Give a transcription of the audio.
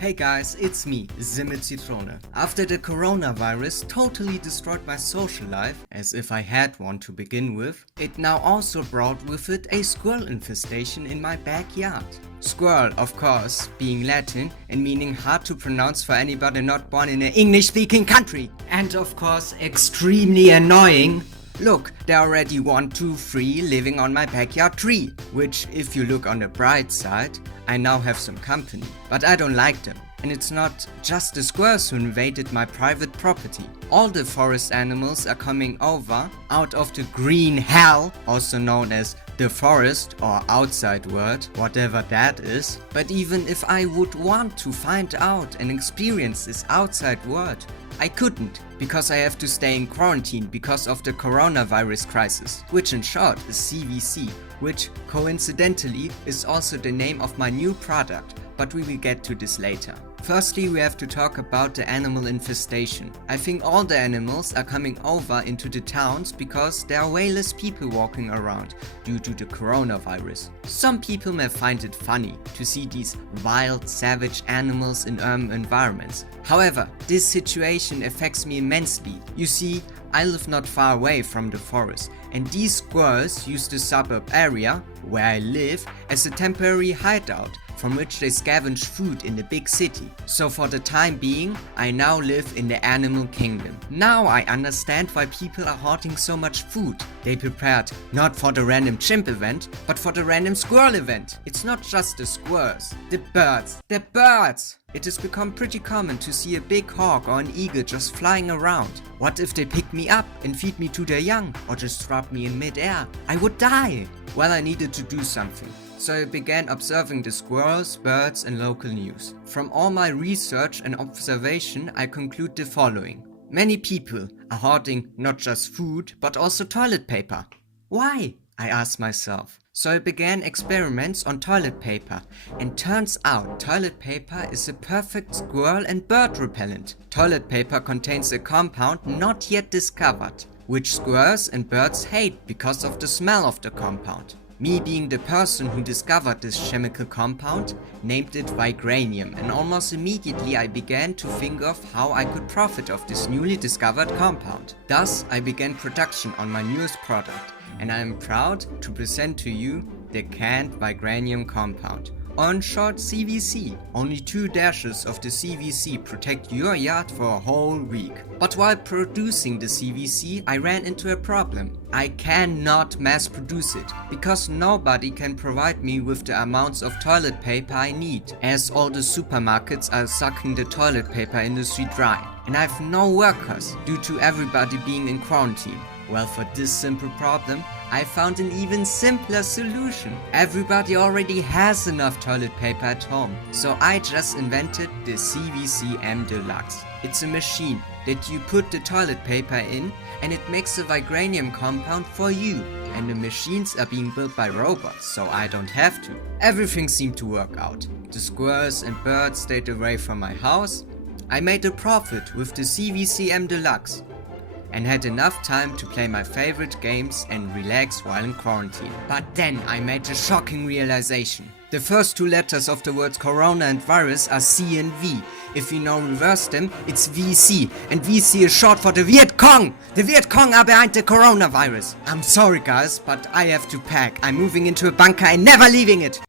Hey guys, it's me, Zitrone. After the coronavirus totally destroyed my social life, as if I had one to begin with, it now also brought with it a squirrel infestation in my backyard. Squirrel, of course, being Latin and meaning hard to pronounce for anybody not born in an English-speaking country. And of course, extremely annoying. Look, there are already 1, 2, 3 living on my backyard tree, which, if you look on the bright side, I now have some company. But I don't like them. And it's not just the squirrels who invaded my private property. All the forest animals are coming over out of the green hell, also known as the forest or outside world, whatever that is. But even if I would want to find out and experience this outside world, I couldn't, because I have to stay in quarantine because of the coronavirus crisis, which in short is CVC, which coincidentally is also the name of my new product, but we will get to this later. Firstly, we have to talk about the animal infestation. I think all the animals are coming over into the towns because there are way less people walking around due to the coronavirus. Some people may find it funny to see these wild, savage animals in urban environments. However, this situation affects me immensely. You see, I live not far away from the forest, and these squirrels use the suburb area, where I live, as a temporary hideout from which they scavenge food in the big city. So for the time being, I now live in the animal kingdom. Now I understand why people are hoarding so much food. They prepared not for the random chimp event, but for the random squirrel event. It's not just the squirrels, the birds. It has become pretty common to see a big hawk or an eagle just flying around. What if they pick me up and feed me to their young, or just drop me in mid-air? I would die! Well, I needed to do something. So I began observing the squirrels, birds and local news. From all my research and observation, I conclude the following. Many people are hoarding not just food, but also toilet paper. Why? I asked myself. So I began experiments on toilet paper, and turns out toilet paper is a perfect squirrel and bird repellent. Toilet paper contains a compound not yet discovered, which squirrels and birds hate because of the smell of the compound. Me being the person who discovered this chemical compound, named it vibranium, and almost immediately I began to think of how I could profit of this newly discovered compound. Thus, I began production on my newest product, and I am proud to present to you the canned vibranium compound. On short, CVC. Only 2 dashes of the CVC protect your yard for a whole week. But while producing the CVC, I ran into a problem. I cannot mass produce it, because nobody can provide me with the amounts of toilet paper I need, as all the supermarkets are sucking the toilet paper industry dry. And I have no workers, due to everybody being in quarantine. Well, for this simple problem, I found an even simpler solution. Everybody already has enough toilet paper at home, so I just invented the CVC M Deluxe. It's a machine that you put the toilet paper in, and it makes a vibranium compound for you. And the machines are being built by robots, so I don't have to. Everything seemed to work out. The squirrels and birds stayed away from my house. I made a profit with the CVC M Deluxe, and had enough time to play my favorite games and relax while in quarantine. But then I made a shocking realization. The first 2 letters of the words corona and virus are C and V. If we now reverse them, it's VC, and VC is short for the Viet Cong! The Viet Cong are behind the coronavirus. I'm sorry guys, but I have to pack. I'm moving into a bunker and never leaving it!